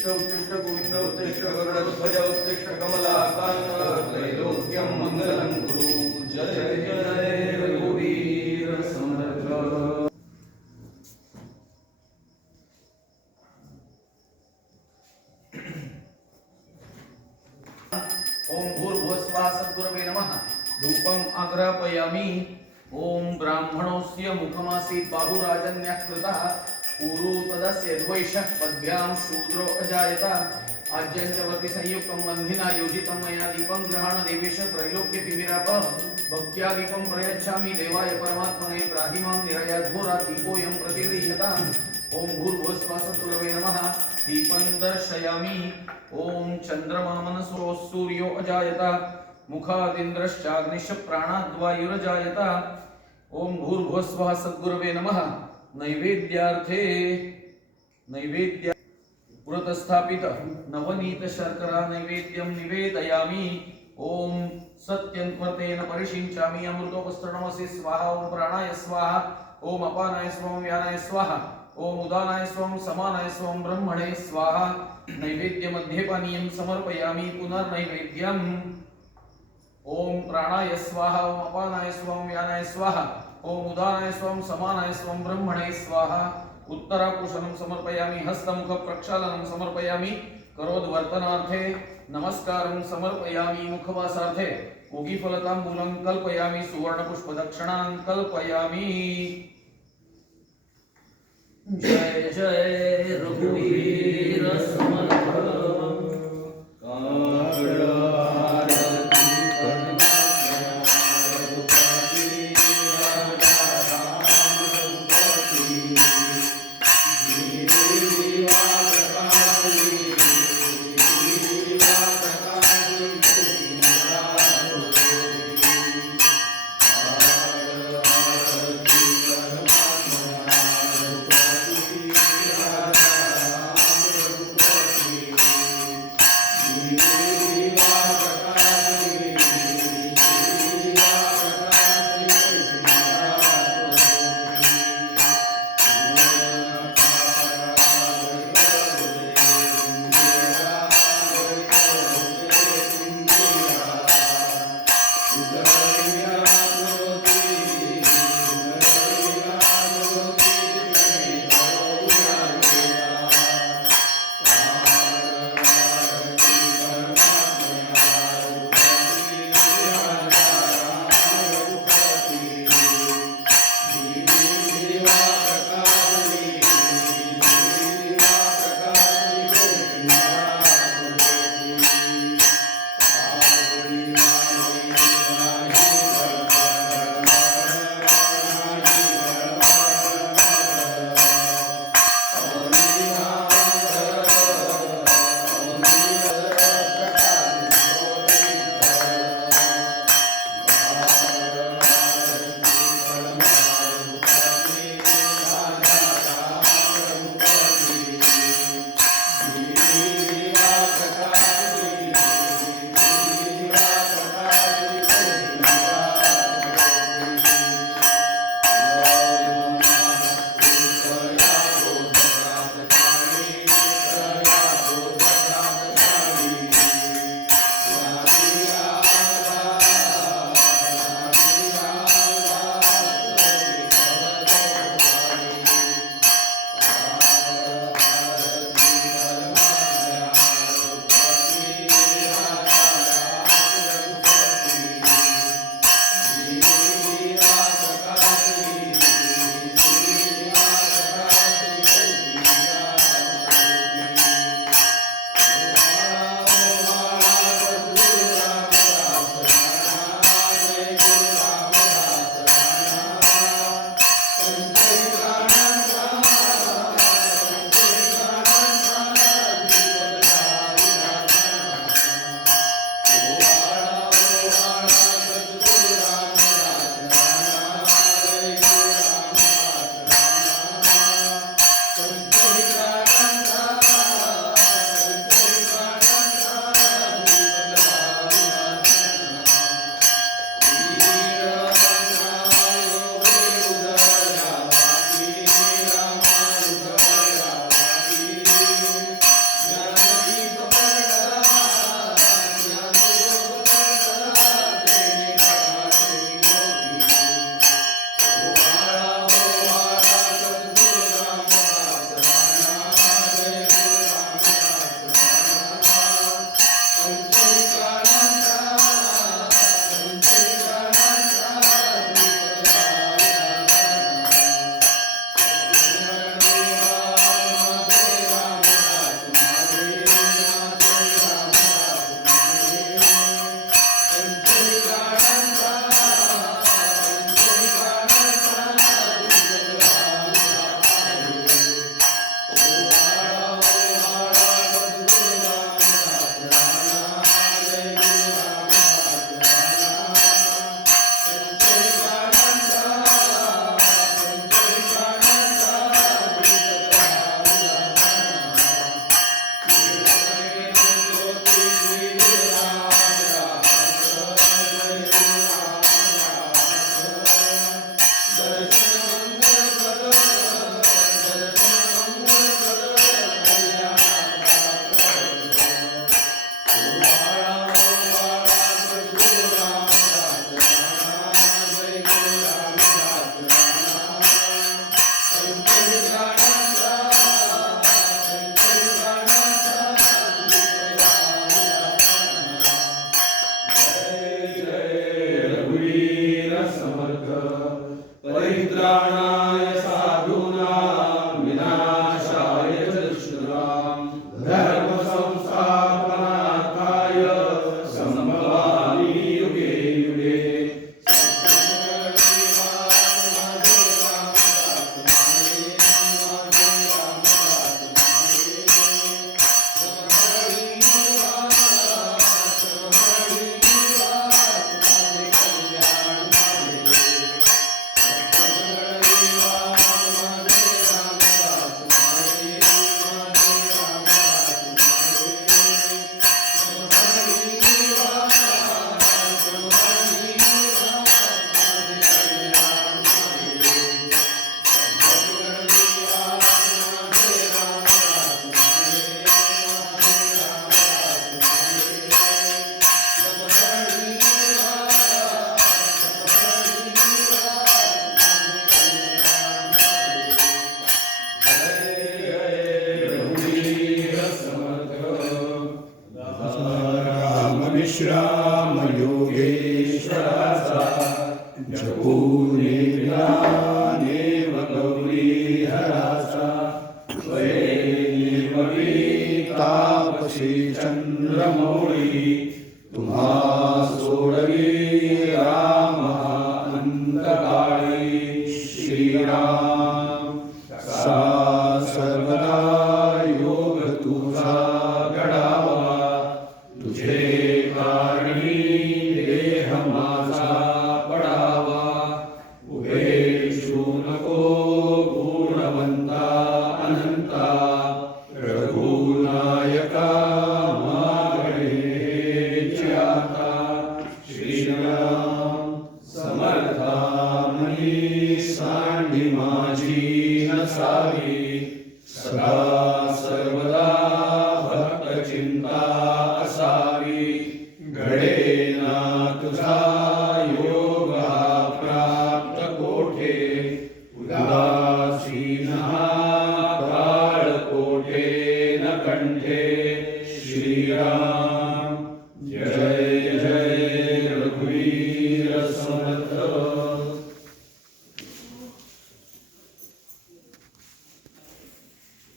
उत्तिष्ठ उत्तिष्ठ गोविंद उत्तिष्ठ गरुडध्वज उत्तिष्ठ कमलाकांत त्रैलोक्यं मङ्गलं कुरु जय जय रघुवीर समर्थ ओम भूर्भुवस्वाः सद्गुरवे नमः धूपम् आग्रापयामि ॐ ब्राह्मणोऽस्य मुखमासीत् बाहुराजन्यः कृतः। ऊरु तदस्य द्वैषः पद्भ्यां शूद्रो अजायत। आज्यञ्चवर्ति संयुक्तं बन्धिना योजितं मया दीपं ग्रहाण देवेश त्रैलोक्यतिमिराप भक्त्या दीपं प्रयच्छामि देवाय परमात्मने त्राहि माँ निरयाद्घोरात् दीपोऽयं प्रतिगृह्यताम् ॐ भूर्भुवस्वाः सद्गुरवे नमः। दीपं दर्शयामि। ॐ चन्द्रमा मनसो अजायत। मुखादिन्द्रश्चाग्निश्च प्राणाद्वायुरजायत ॐ भूर्भुवस्वः सद्गुरवे नमः। नैवेद्यार्थे नैवेद्य पुरतस्थापित नवनीत शर्करा नैवेद्यम। निवेदयामि ॐ सत्यं त्वतेन परिषिञ्चामि स्वाहा। ॐ प्राणाय स्वाहा। ओम अपानाय स्वं व्यानाय स्वाहा। ॐ उदानाय स्वं समानाय स्वं ब्रह्मणे स्वाहा। नैवेद्यमध्ये पानीयं समर्पयामि। पुनर्नैवेद्यम्। ॐ प्राणाय स्वाहा। ॐ अपानाय स्वं व्यानाय स्वाहा। ॐ उदानाय स्वं, समानाय स्वं, ब्रह्मणे स्वाहा। उत्तराकुशलं समर्पयामि, हस्तमुखप्रक्षालनं समर्पयामि, करोद्वर्तनार्थे नमस्कारं समर्पयामि, मुखवासार्थे उगीफलताम्बूलं कल्पयामि, सुवर्णपुष्पदक्षिणां कल्पयामि। जय जय, रघुवीर समर्थ। चंद्रमौळी तुम्हा सोडवी रा समर्था सांडी माझी नसावी. सदा सर्वदा भक्तचिंता असावी. घडे ना तुझा योग प्राप्त कोठे? उदासीन